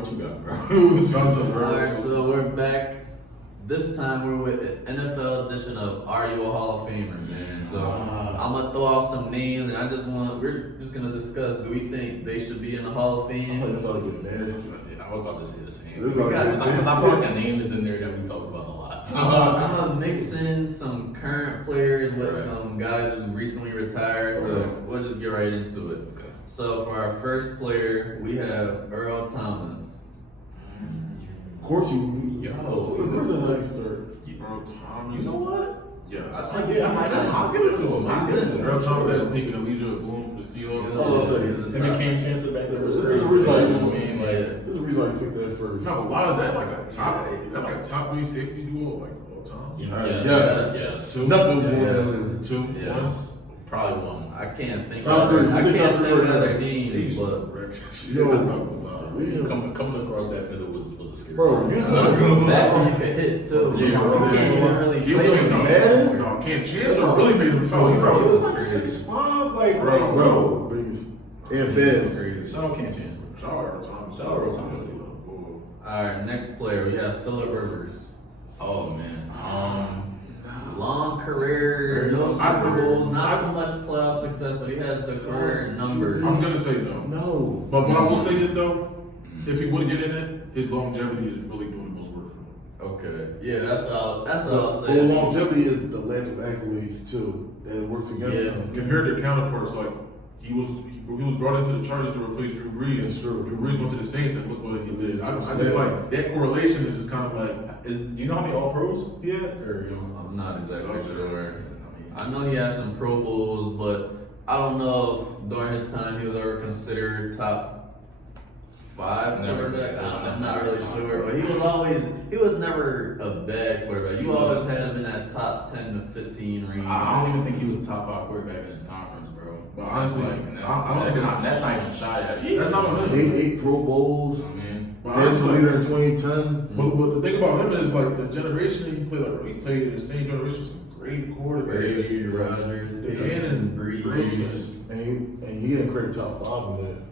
what you got, bro? Alright, so we're back. This time we're with the NFL edition of Are You a Hall of Famer, man? So I'm gonna throw out some names, and we're just gonna discuss. Do we think they should be in the Hall of Fame? I was about to say the same. Because I feel like the name is in there that we talk about a lot. I'm gonna mix in some current players with some guys who recently retired. So we'll just get right into it. Okay. So for our first player, we have Earl Thomas. Of course you. Where's the hell you start? Earl Thomas. You know what? Yes. I'll give it to him. Earl Thomas had thinking of Legion of Boom for the Seahawks. And then Cam Chancellor back there. There's a reason why Like, you picked that first. No, but why is that like a top? Is that like a top three safety duo like all time? Yes. Two. Nothing more than Two. Yes. One. probably one. I can't think Top of three. I You say can't top think three of right their now. names, but Coming across that middle was a scary. Bro, you that one you could hit too. Yeah, You can't even really He play was with Madden? him. No, Cam Chancellor really made him feel. Bro, he was like crazy. 6'5", like bro, biggest and best. Shout out Cam Chancellor. Shout out Earl Thomas. Shout out Earl Thomas. Alright, next player we have Phillip Rivers. Oh man. Long career, no Super Bowl, not so much playoff success, but he has the career numbers. I'm gonna say no. No. But I will say this though, if he would get in it, his longevity is really doing the most work for him. Okay, yeah, that's all I'll But say. longevity is the lack of accolades too that works against him. Compared to counterparts, like he was brought into the Chargers to replace Drew Brees. That's true. Drew Brees went to the Saints and look what he did. I think like that correlation is just kind of like. Do you know how many All Pros he had? Or you know? I'm not exactly sure. I know he has some Pro Bowls, but I don't know if during his time he was ever considered top 5 quarterback. I'm not really sure, but he was never a bad quarterback. You always had him in that top 10 to 15 range. I don't even think he was a top 5 quarterback in his conference, bro. But honestly, that's not even shy at. That's not on him. Eight Pro Bowls. But Best honestly, leader in 2010. But the thing about him is like the generation that he played. Like he played in the same generation with some great quarterbacks. Brady, Rodgers, and Brees. And he didn't create top 5 in that.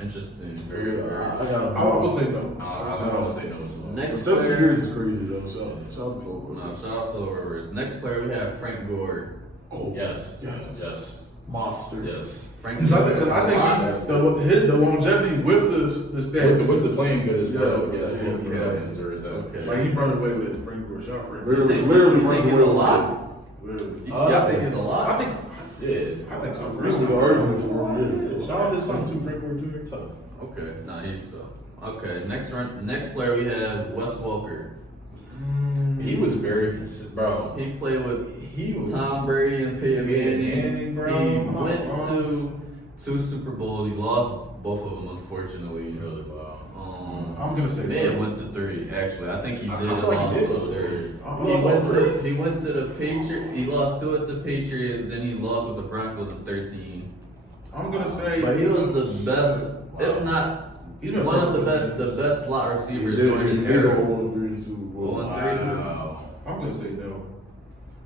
Interesting. I would say no. I would say no as well. Next 7 player. years is crazy though. Shout out to Phillip No, Rivers. shout out Phillip Rivers. Next player we have Frank Gore. Oh Yes. yes. Monster. Yes. Frank Because I think the longevity with the stats. With the playing good as well. Yeah. Yes. Yeah. Yeah. Deserves that. Okay. Like he run away with it. Frank Gore, shout out Frank. Literally You runs think he's away a with lot? Literally. Y'all think he's a lot? I think so. There's an argument for him. Shout out his son too, Frank Gore Jr. Tough. Okay, nah, he's so. Okay, next player we have Wes Welker. He was very bro. He played with He was Tom Brady and Peyton Manning. bro. He went to 2 Super Bowls. He lost both of them, unfortunately. Really wow. I'm gonna say May have no. went to 3. Actually, I think he did. I feel like he did lost go those 3. He went to the Patriots. He lost 2 at the Patriots. Then he lost with the Broncos at 13. I'm gonna say. But he was the best, if not He's been one of the versatile. best, slot He receivers did during his go era. 0-3 Super Bowl. 0-3. Wow. I'm gonna say no.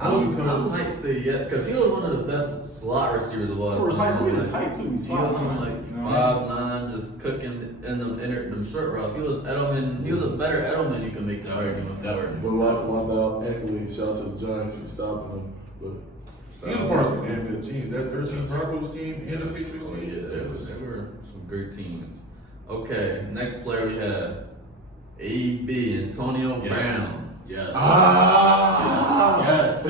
I might say yeah, because he was one of the best slot receivers of all time. Look at his height too. He's He was 5'9", like you know? 5'9", just cooking in them short routes. He was Edelman. He was a better Edelman. You can make the argument for. But while accolades, shout out to the Giants for stopping him. But He was part of some damn good teams. That 13 Broncos team and the Patriots Oh, team. yeah, they were some great teams. Okay, next player we have AB Antonio Brown. Yes. yes.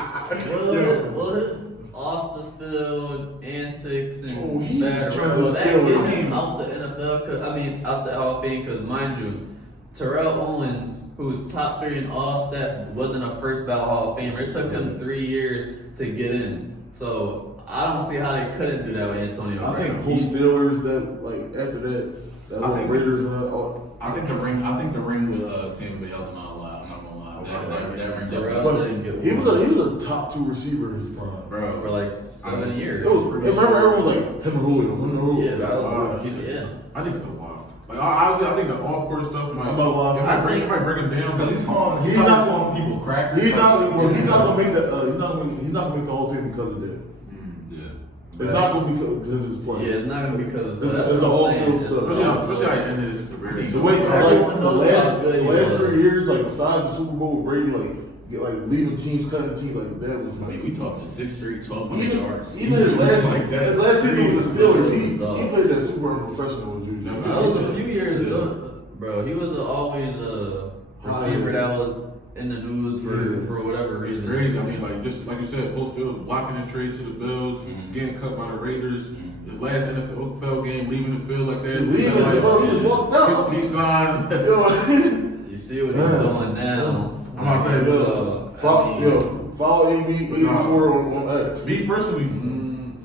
Well, his off the field antics and he's bad trying to runs, that steal gets it. him out the NFL. Out the Hall of Fame. Because mind you, Terrell Owens, who's top 3 in all stats, wasn't a first ballot Hall of Famer. It took him 3 years to get in. So I don't see how they couldn't do that with Antonio Brown. I think post Steelers that like after that I think- Raiders run. I think the ring with Tampa Bay helped him out a lot. I'm not gonna lie. That ring Terrell definitely. didn't get He was a top 2 receiver in his prime. Bro, for like 7 years. Remember everyone was like him and Julio. Yeah, that was he's yeah. I think it's a lock. Like honestly, I think the off-court stuff might bring him down because he's not going to people crackers. He's not going to make the Hall of Fame because of that. It's not going to be because of his play. Yeah, it's not going to be because of that. It's all field stuff. Especially at the end of his career. The way, the last 3 years, like besides the Super Bowl, Brady like leading teams, cutting teams, like that was. I mean, we talking 6'3", 1,200 yards. Even his last season with the Steelers, he played that super unprofessional with you. That was a few years ago, bro. He was always a receiver that was in the news for whatever reason. It's crazy. I mean, like just like you said, post Bills blocking and trade to the Bills, getting cut by the Raiders. His last NFL game, leaving the field like that. He just walked out. He signed. You see what he's doing now. I'm not saying follow AB84 on X. Me personally,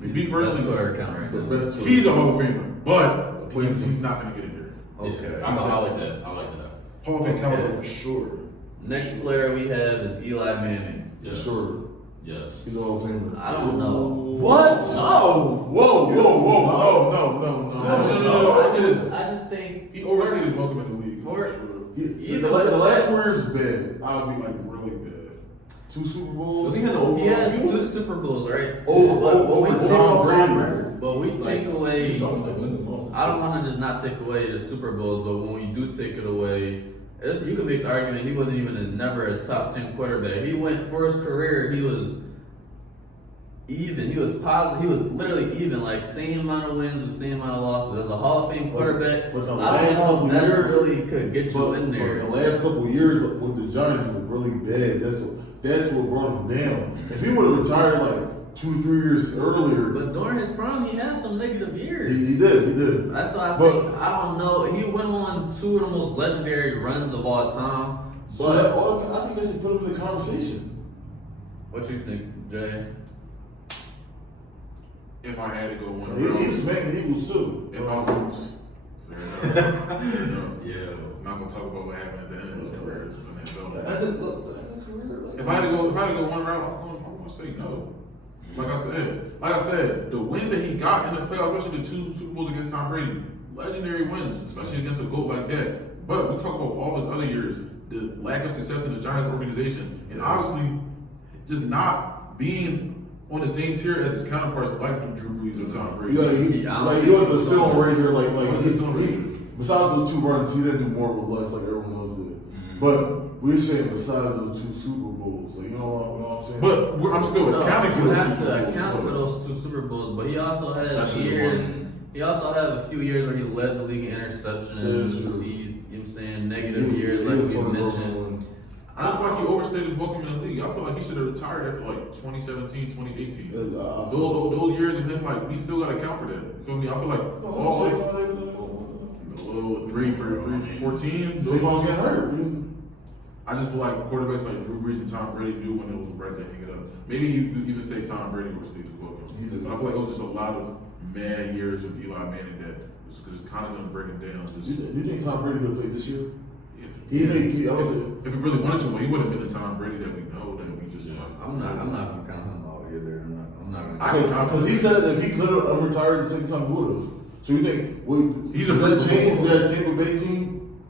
That's Twitter account right now. he's a Hall of Famer, but he's not going to get in there. Okay. I like that. Hall of Fame caliber for sure. Next player we have is Eli Manning. Yes. Sure. Yes. He's a Hall of Famer. I don't know. What? Oh, whoa. No. I just think he overstayed his welcome in the league. For sure. The last 4 years is bad. I would be like really bad. 2 Super Bowls. he has 2 Super Bowls, right? Over Tom Brady. But we take away. He's talking like wins and losses. I don't want to just not take away the Super Bowls, but when we do take it away, you can make the argument he wasn't even never a top 10 quarterback. He went for his career. He was even. He was positive. He was literally even, like same amount of wins, the same amount of losses. As a Hall of Fame quarterback, but the I don't know if that years, really could get you in there. But the last couple of years with the Giants, he was really bad. That's what brought him down. If he would have retired like 2-3 years earlier, But during his prime, he had some negative years. he did. That's why I think, I don't know. He went on 2 of the most legendary runs of all time. But I think they should put him in the conversation. What you think, Jay? If I had to go one He round, was smacking the Eagles too. if I was, fair enough. Yeah. I'm not gonna talk about what happened at the end of his career. It's been that I didn't look at the career. If I had to go one round, I'm gonna say no. Like I said, the wins that he got in the playoffs, especially the 2 Super Bowls against Tom Brady, legendary wins, especially against a GOAT like that. But we talk about all his other years, the lack of success in the Giants organization, and obviously just not being on the same tier as his counterparts like Drew Brees or Tom Brady. He was a stone raiser. Like besides those 2 runs, he didn't do more with less like everyone else did. But we're saying besides those 2 Super Bowls, like you know what I'm saying. But I'm still accounting for you those 2 have Super to Bowls. account for those 2 Super Bowls, but he also had Especially years. the one. He also had a few years where he led the league in interceptions. Yeah, that's true. You know what I'm saying, negative years like you mentioned. I feel like he overstayed his welcome in the league. I feel like he should have retired after like 2017, 2018. Those years of him, like, we still got to account for that. You feel me? I feel like all 3 for 14. They all get hurt. I just feel like quarterbacks like Drew Brees and Tom Brady knew when it was right to hang it up. Maybe you could even say Tom Brady overstayed his welcome. But I feel like it was just a lot of mad years of Eli Manning that was just kind of going to break him down. You think Tom Brady will play this year? Yeah. If he really wanted to, well, he would have been the Tom Brady that we know that we just. I'm not gonna count him out either. I'm not I gonna. can Because he said if he could have retired at the same time, he would have. So you think he's a does that free change agent. that Tampa Bay team?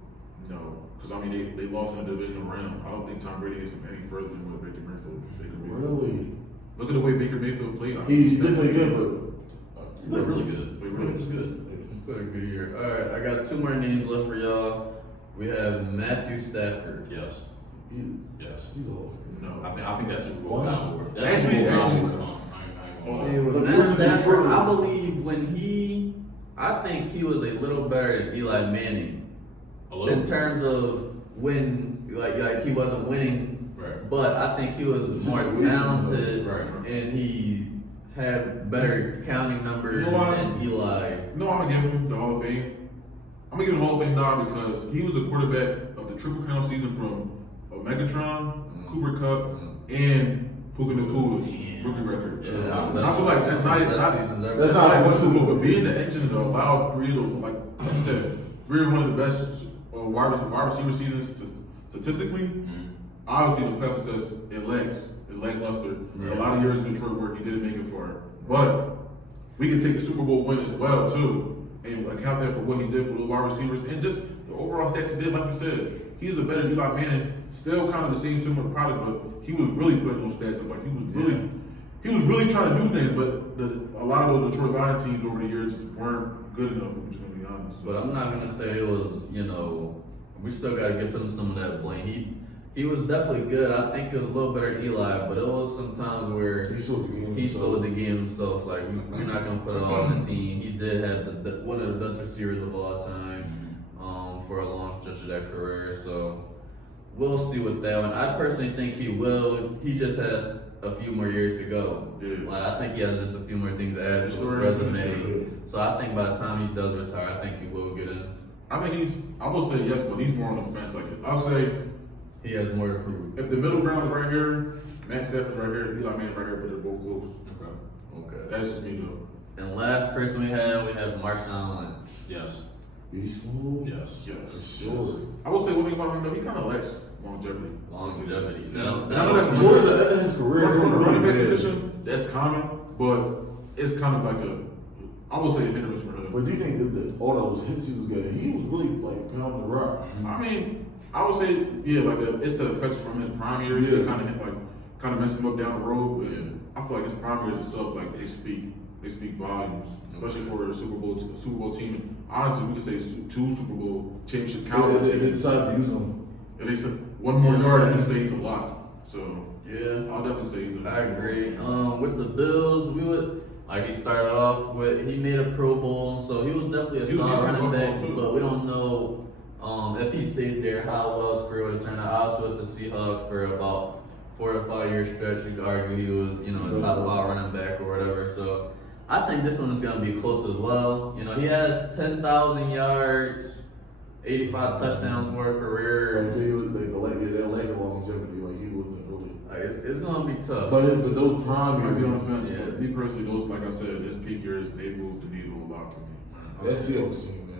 No, because I mean they lost in the divisional round. I don't think Tom Brady gets any further than what Baker Mayfield. Really? Look at the way Baker Mayfield played. He did play good, but He played really good. Played really good. Put a good year. All right, I got 2 more names left for y'all. We have Matthew Stafford. Yes. Yes. he's off. No, I think that's Super Bowl Why? caliber. That's Actually- Super Bowl actually- caliber. I ain't See, gonna lie. with But Matt where's the Stafford, truth? I believe I think he was a little better than Eli Manning A little. in terms of when, like he wasn't winning, Right. but I think he was more Situation, talented, right. and he had better counting numbers You know what? than Eli. no, I'm gonna give him the Hall of Fame. I'm gonna give him the Hall of Fame nod because he was the quarterback of the Triple Crown season from Megatron, Cooper Cup, and Puka Nakua's rookie record. Yeah. I feel like that's not seasons ever. That's not not one Super Bowl, but being the engine that allowed three of like you said, 3 are one of the best wide receiver seasons statistically. Obviously, the playoff success is lackluster. Right. A lot of years in Detroit where he didn't make it far, but we can take the Super Bowl win as well too. and account that for what he did for the wide receivers and just the overall stats he did, like you said, he's a better Eli Manning, still kind of the same similar product, but he was really putting those stats up. Like he was really trying to do things, but a lot of those Detroit Lions teams over the years just weren't good enough. I'm just gonna be honest. But I'm not gonna say it was, we still gotta give him some of that blame. He was definitely good. I think he was a little better than Eli, but it was some times where He sold the game himself. Like we're not gonna put it all on the team. He did have one of the best receivers of all time for a long stretch of that career. So we'll see with that one. I personally think he will. He just has a few more years to go. Yeah. Like I think he has just a few more things to add to his resume. So I think by the time he does retire, I think he will get in. I think I will say yes, but he's more on the fence. Like I'll say, he has more to prove. if the middle ground is right here, Matt Stafford's right here, Eli Manning's right here, but they're both close. Okay. That's just me though. And last person we have Marshawn Lynch. Yes. He's smooth. Yes. Yes. Sure. I will say one thing about him though, he kind of lacks longevity. Longevity. Yeah. Now, And I know that's Towards the end of his career, from the running back yeah. position, that's common, but it's kind of like I would say a hindrance for him. But do you think that all those hits he was getting, he was really like pounding the rock? I mean, I would say, yeah, like it's the effects from his prime years that kind of mess him up down the road. But I feel like his prime years itself, like they speak volumes, especially for a Super Bowl team. And honestly, we could say two Super Bowl championship caliber They teams. decided to use him. And they said one more yard, and we can say he's a lock. So yeah, I'll definitely say he's a lock. I agree. With the Bills, he started off with, he made a Pro Bowl, so he was definitely a He was star decent running football, back, too. but we don't know if he stayed there, how well his career would have turned out. I was with the Seahawks for about 4 to 5 year stretch. You could argue he was, a top 5 running back or whatever. So I think this one is going to be close as well. He has 10,000 yards, 85 touchdowns for a career. Like, they lack of longevity. Like he wasn't really. It's going to be tough. But those prime I might be on years, the fence, Yeah. but me personally, those, like I said, his peak years, they moved the needle a lot for me. that Seahawks team, man.